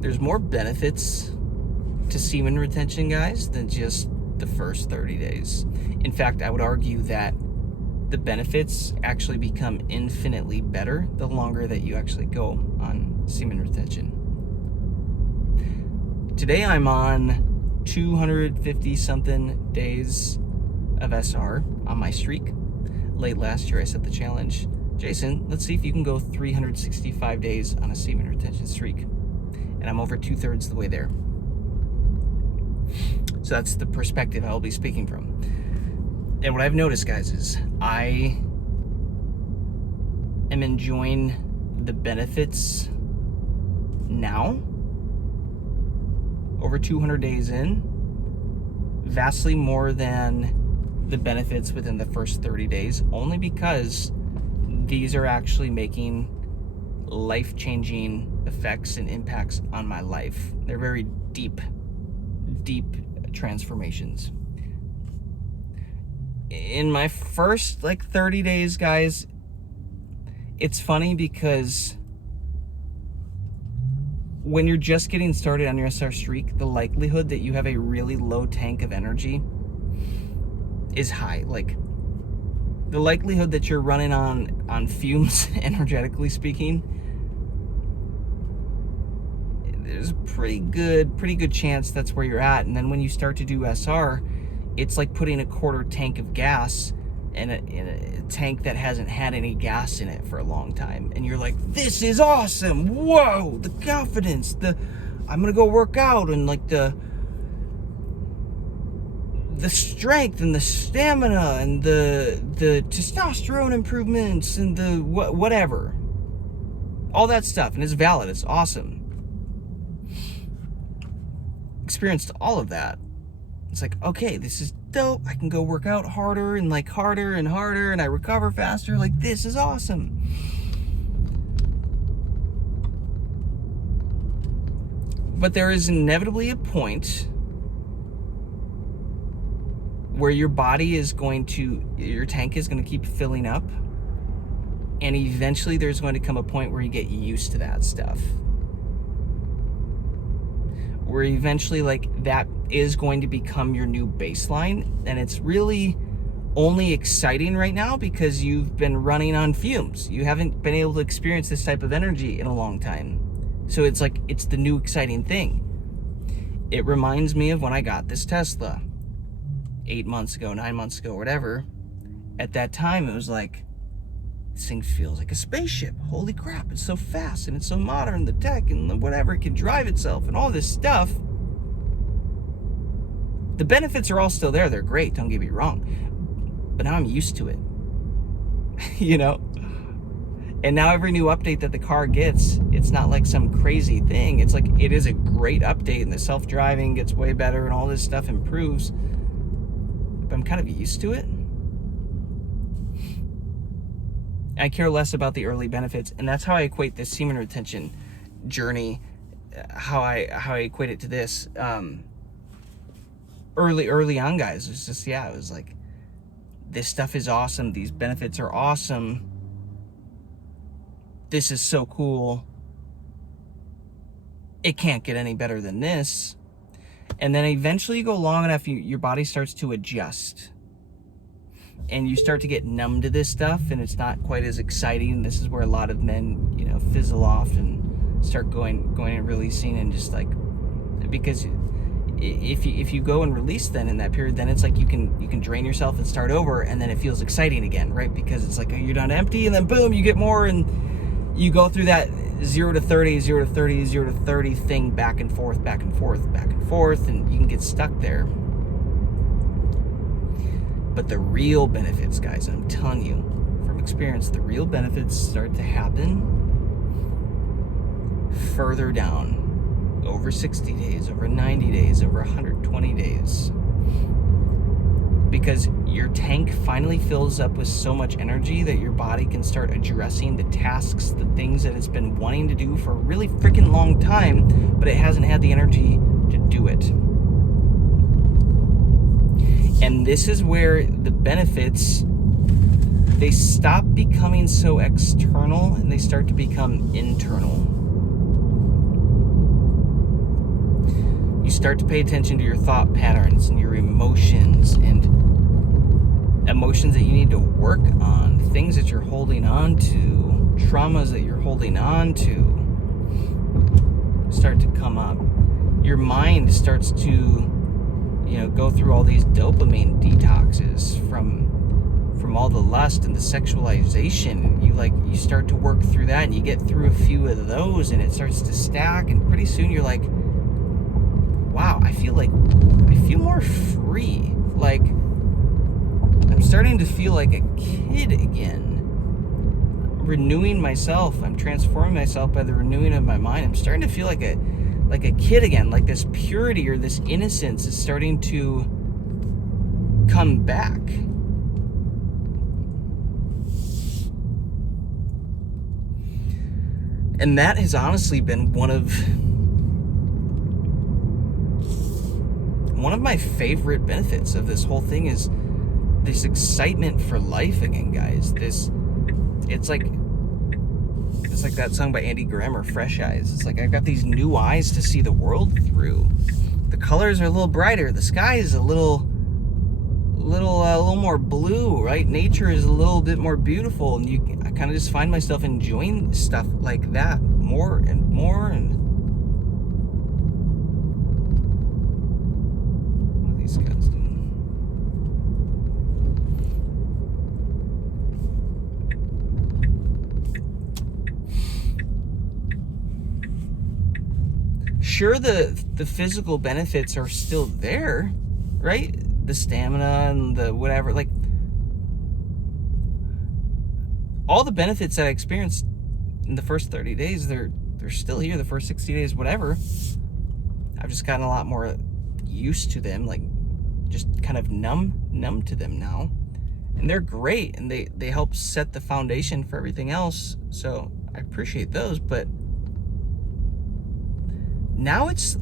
there's more benefits to semen retention, guys, than just the first 30 days. In fact, I would argue that the benefits actually become infinitely better the longer that you actually go on semen retention. Today I'm on 250 something days of SR on my streak. Late last year I set the challenge, Jason, let's see if you can go 365 days on a semen retention streak. And I'm over 2/3 the way there. So that's the perspective I'll be speaking from. And what I've noticed, guys, is I am enjoying the benefits now, over 200 days in, vastly more than the benefits within the first 30 days, only because these are actually making life-changing effects and impacts on my life. They're very deep transformations. In my first 30 days, guys, it's funny because when you're just getting started on your SR streak, the likelihood that you have a really low tank of energy is high. Like, the likelihood that you're running on fumes, energetically speaking, there's a pretty good chance that's where you're at. And then when you start to do SR, it's like putting a quarter tank of gas in a tank that hasn't had any gas in it for a long time. And you're like, this is awesome. Whoa, the confidence, I'm gonna go work out, and the strength and the stamina and the testosterone improvements and the whatever. All that stuff, and it's valid, it's awesome. Experienced all of that. It's like, okay, this is dope. I can go work out harder and harder and harder, and I recover faster. This is awesome. But there is inevitably a point where your tank is going to keep filling up, and eventually there's going to come a point where you get used to that stuff. Where eventually that is going to become your new baseline, and it's really only exciting right now because you've been running on fumes. You haven't been able to experience this type of energy in a long time. So it's it's the new exciting thing. It reminds me of when I got this Tesla 8 months ago, 9 months ago, whatever. At that time, it was this thing feels like a spaceship. Holy crap, it's so fast and it's so modern, the tech and the whatever, it can drive itself and all this stuff. The benefits are all still there. They're great, don't get me wrong. But now I'm used to it. And now every new update that the car gets, it's not some crazy thing. It's it is a great update, and the self-driving gets way better and all this stuff improves. But I'm kind of used to it. I care less about the early benefits, and that's how I equate this semen retention journey, how I equate it to this. Early on, guys, it was just, it was this stuff is awesome, these benefits are awesome, this is so cool, it can't get any better than this. And then eventually you go long enough, your body starts to adjust. And you start to get numb to this stuff, and it's not quite as exciting. This is where a lot of men, fizzle off and start going and releasing, and just because if you go and release then in that period, then it's you can drain yourself and start over, and then it feels exciting again, right? Because it's you're done empty, and then boom, you get more, and you go through that 0 to 30, 0 to 30, 0 to 30 thing back and forth, back and forth, back and forth, and you can get stuck there. But the real benefits, guys, I'm telling you from experience, the real benefits start to happen further down, over 60 days, over 90 days, over 120 days. Because your tank finally fills up with so much energy that your body can start addressing the tasks, the things that it's been wanting to do for a really freaking long time, but it hasn't had the energy to do it. And this is where the benefits, they stop becoming so external and they start to become internal. start to pay attention to your thought patterns and your emotions, and emotions that you need to work on, things that you're holding on to, traumas that you're holding on to start to come up. Your mind starts to, go through all these dopamine detoxes from all the lust and the sexualization. You start to work through that, and you get through a few of those, and it starts to stack, and pretty soon you're like, wow, I feel more free. Like, I'm starting to feel like a kid again. Renewing myself. I'm transforming myself by the renewing of my mind. I'm starting to feel like a kid again. Like this purity or this innocence is starting to come back. And that has honestly been one of my favorite benefits of this whole thing, is this excitement for life again, guys. It's like that song by Andy Grammer, Fresh Eyes. It's like I've got these new eyes to see the world through. The colors are a little brighter. The sky is a little more blue, right? Nature is a little bit more beautiful, and I kind of just find myself enjoying stuff like that more and more. And what are these guys doing? Sure, the physical benefits are still there, right? The stamina and the whatever, like all the benefits that I experienced in the first 30 days, they're still here. The first 60 days, whatever. I've just gotten a lot more used to them, like just kind of numb to them now. And they're great, and they help set the foundation for everything else. So I appreciate those, but now it's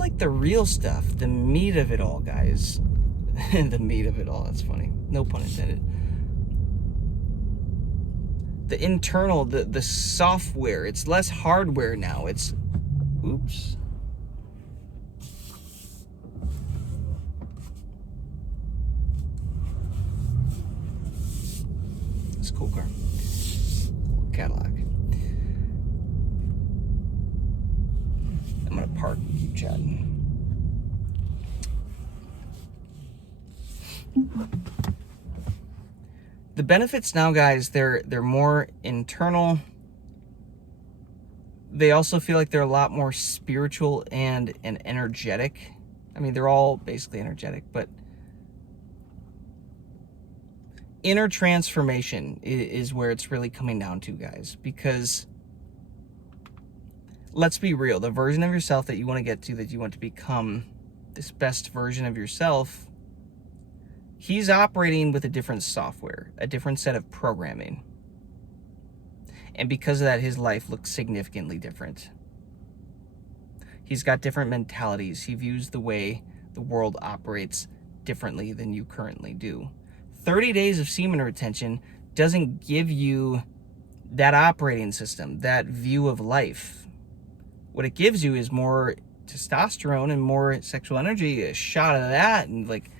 like the real stuff, the meat of it all, guys. The meat of it all. That's funny. No pun intended. The internal, the software. It's less hardware now. It's, oops. It's a cool car. Cadillac. I'm gonna park, keep chatting. The benefits now, guys, they're more internal. They also feel like they're a lot more spiritual and energetic. I mean, they're all basically energetic, but inner transformation is where it's really coming down to, guys, because let's be real, the version of yourself that you want to get to, that you want to become, this best version of yourself, he's operating with a different software, a different set of programming. And because of that, his life looks significantly different. He's got different mentalities. He views the way the world operates differently than you currently do. 30 days of semen retention doesn't give you that operating system, that view of life. What it gives you is more testosterone and more sexual energy, a shot of that, and like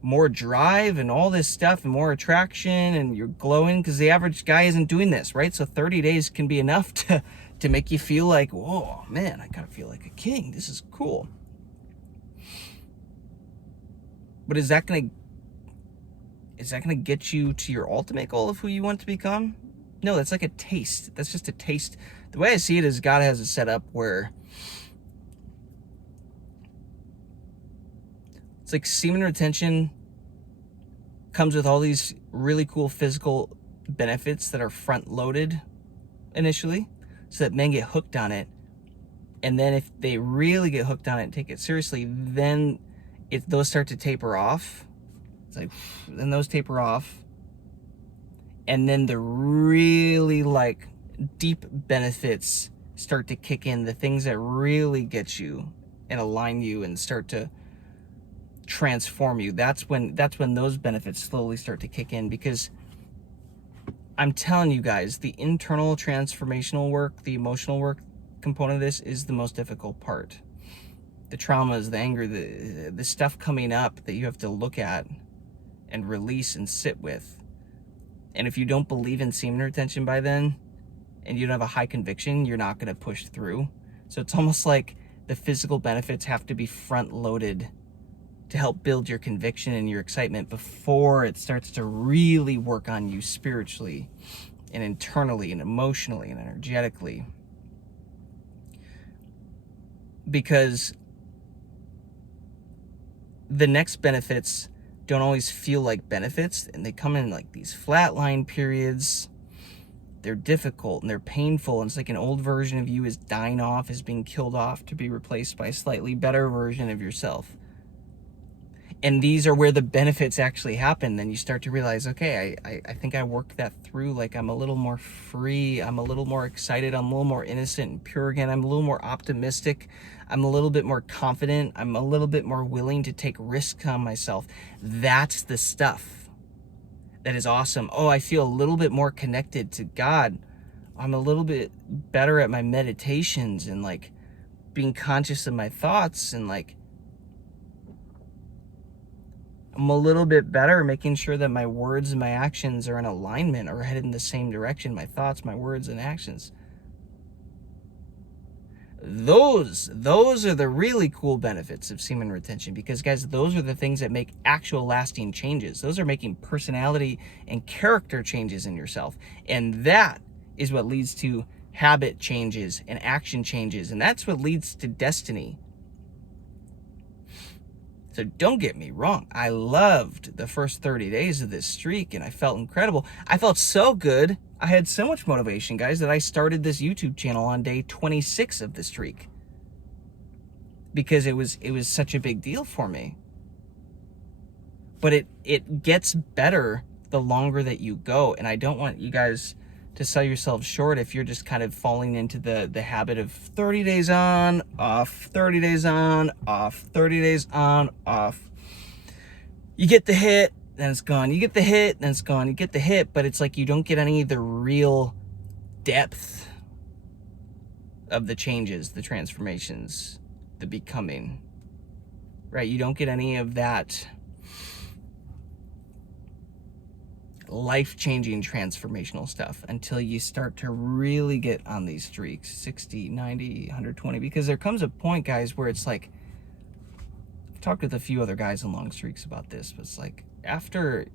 more drive and all this stuff, and more attraction, and you're glowing, because the average guy isn't doing this, right? So 30 days can be enough to make you feel like, whoa, man, I kind of feel like a king. This is cool. But is that gonna get you to your ultimate goal of who you want to become? No, that's like a taste. That's just a taste. The way I see it is God has it set up where it's like semen retention comes with all these really cool physical benefits that are front loaded initially, so that men get hooked on it. And then if they really get hooked on it and take it seriously, then those start to taper off. It's like, then those taper off. And then the really like deep benefits start to kick in, the things that really get you and align you and start to transform you. That's when those benefits slowly start to kick in, because I'm telling you guys, the internal transformational work, the emotional work component of this is the most difficult part. the traumas, the anger, the stuff coming up that you have to look at and release and sit with. And if you don't believe in semen retention by then, and you don't have a high conviction, you're not going to push through. So it's almost like the physical benefits have to be front loaded to help build your conviction and your excitement before it starts to really work on you spiritually and internally and emotionally and energetically. Because the next benefits don't always feel like benefits, and they come in like these flatline periods. They're difficult and they're painful, and it's like an old version of you is dying off, is being killed off to be replaced by a slightly better version of yourself. And these are where the benefits actually happen. Then you start to realize, okay, I think I worked that through. Like, I'm a little more free. I'm a little more excited. I'm a little more innocent and pure again. I'm a little more optimistic. I'm a little bit more confident. I'm a little bit more willing to take risks on myself. That's the stuff that is awesome. Oh, I feel a little bit more connected to God. I'm a little bit better at my meditations and like being conscious of my thoughts, and like I'm a little bit better making sure that my words and my actions are in alignment or headed in the same direction. My thoughts, my words, and actions. Those are the really cool benefits of semen retention, because guys, those are the things that make actual lasting changes. Those are making personality and character changes in yourself. And that is what leads to habit changes and action changes. And that's what leads to destiny. So don't get me wrong. I loved the first 30 days of this streak, and I felt incredible. I felt so good. I had so much motivation, guys, that I started this YouTube channel on day 26 of the streak, because it was such a big deal for me. But it gets better the longer that you go, and I don't want you guys to sell yourselves short if you're just kind of falling into the habit of 30 days on, off, 30 days on, off, 30 days on, off. You get the hit, then it's gone. You get the hit, then it's gone. You get the hit, but it's like you don't get any of the real depth of the changes, the transformations, the becoming, right? You don't get any of that life-changing transformational stuff until you start to really get on these streaks, 60, 90, 120, because there comes a point, guys, where it's like, I've talked with a few other guys on long streaks about this, but it's like after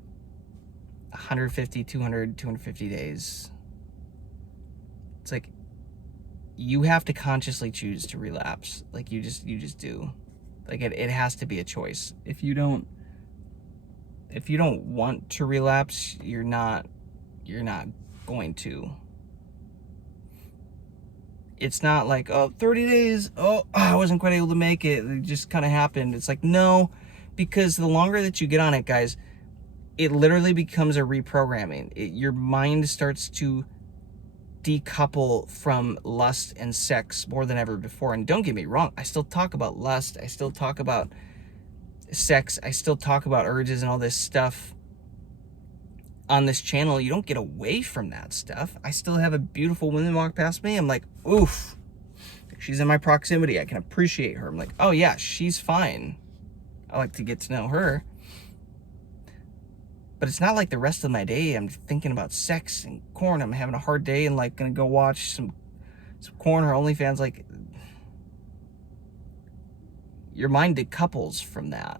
150, 200, 250 days, it's like you have to consciously choose to relapse. Like you just do. Like it has to be a choice. If you don't want to relapse, you're not going to. It's not like, oh, 30 days, I wasn't quite able to make it. It just kind of happened. It's like, no, because the longer that you get on it, guys, it literally becomes a reprogramming. Your mind starts to decouple from lust and sex more than ever before. And don't get me wrong, I still talk about lust. I still talk about sex. I still talk about urges and all this stuff on this channel. You don't get away from that stuff. I still have a beautiful woman walk past me. I'm like, oof, she's in my proximity. I can appreciate her. I'm like, oh yeah, she's fine. I like to get to know her. But it's not like the rest of my day I'm thinking about sex and corn. I'm having a hard day and like gonna go watch some corn or OnlyFans. Like, your mind decouples from that.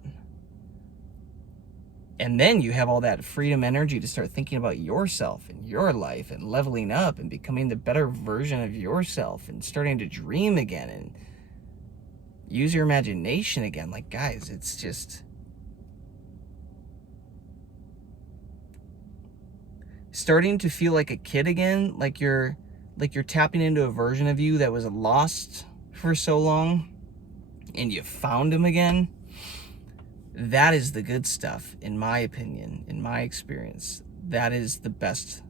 And then you have all that freedom energy to start thinking about yourself and your life and leveling up and becoming the better version of yourself and starting to dream again and use your imagination again. Like, guys, it's just starting to feel like a kid again, like you're tapping into a version of you that was lost for so long, and you found him again. That is the good stuff, in my opinion, in my experience. That is the best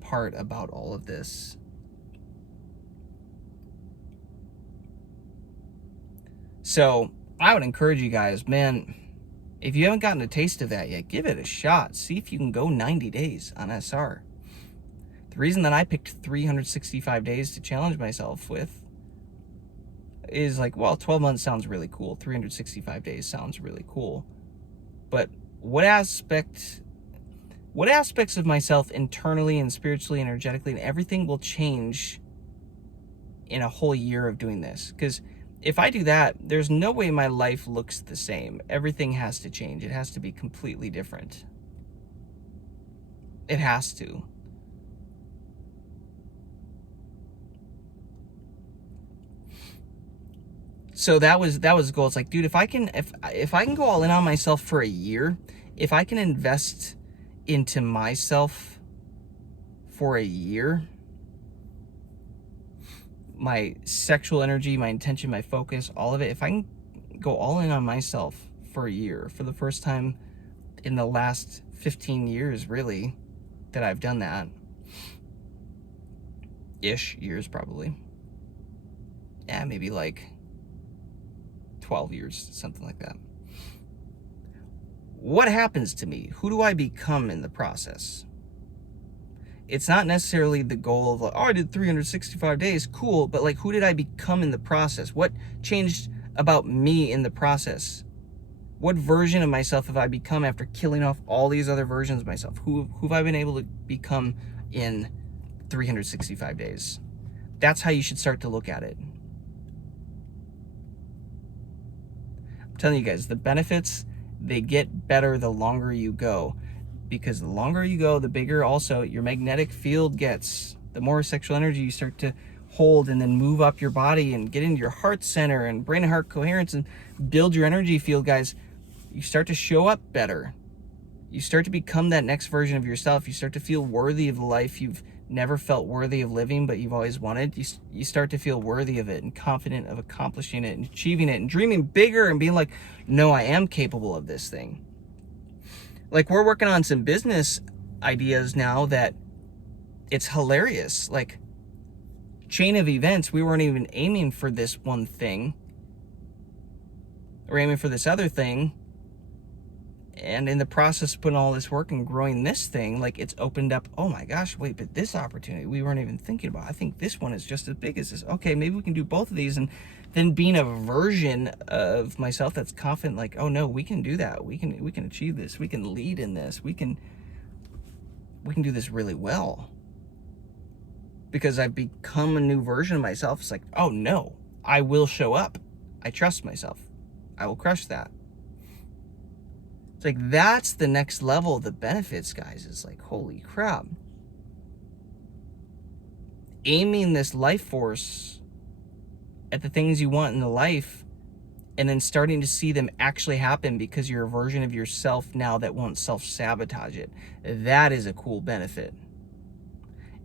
part about all of this. So I would encourage you guys, man, if you haven't gotten a taste of that yet, give it a shot. See if you can go 90 days on SR. The reason that I picked 365 days to challenge myself with, is like, well, 12 months sounds really cool. 365 days sounds really cool. But what aspects of myself internally and spiritually, energetically, and everything will change in a whole year of doing this? Because if I do that, there's no way my life looks the same. Everything has to change. It has to be completely different. It has to. So that was the goal. It's like, dude, if I can go all in on myself for a year, if I can invest into myself for a year, my sexual energy, my intention, my focus, all of it, if I can go all in on myself for a year, for the first time in the last 15 years, really, that I've done that, years probably. Yeah, maybe like 12 years, something like that. What happens to me? Who do I become in the process? It's not necessarily the goal of like, oh, I did 365 days, cool, but like, who did I become in the process? What changed about me in the process? What version of myself have I become after killing off all these other versions of myself? Who have I been able to become in 365 days? That's how you should start to look at it. I'm telling you guys, the benefits, they get better the longer you go, because the longer you go, the bigger also your magnetic field gets. The more sexual energy you start to hold and then move up your body and get into your heart center and brain and heart coherence and build your energy field, guys, you start to show up better. You start to become that next version of yourself. You start to feel worthy of the life you've never felt worthy of living, but you've always wanted. You start to feel worthy of it and confident of accomplishing it and achieving it and dreaming bigger and being like, no, I am capable of this thing. Like, we're working on some business ideas now that it's hilarious. Like, chain of events, we weren't even aiming for this one thing. We're aiming for this other thing. And in the process of putting all this work and growing this thing, like, it's opened up, oh my gosh, wait, but this opportunity we weren't even thinking about. I think this one is just as big as this. Okay, maybe we can do both of these. And then being a version of myself that's confident, like, oh no, we can do that. We can achieve this. We can lead in this. We can do this really well. Because I've become a new version of myself. It's like, oh no, I will show up. I trust myself. I will crush that. It's like, that's the next level of the benefits, guys. It's like, holy crap. Aiming this life force at the things you want in the life and then starting to see them actually happen because you're a version of yourself now that won't self-sabotage it. That is a cool benefit.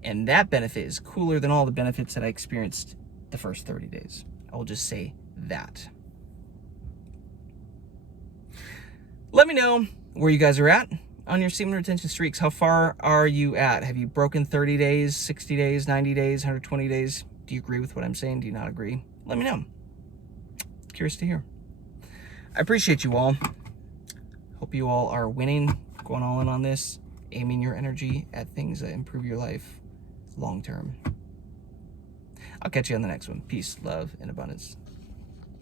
And that benefit is cooler than all the benefits that I experienced the first 30 days. I will just say that. Let me know where you guys are at on your semen retention streaks. How far are you at? Have you broken 30 days, 60 days, 90 days, 120 days? Do you agree with what I'm saying? Do you not agree? Let me know. Curious to hear. I appreciate you all. Hope you all are winning, going all in on this, aiming your energy at things that improve your life long term. I'll catch you on the next one. Peace, love, and abundance.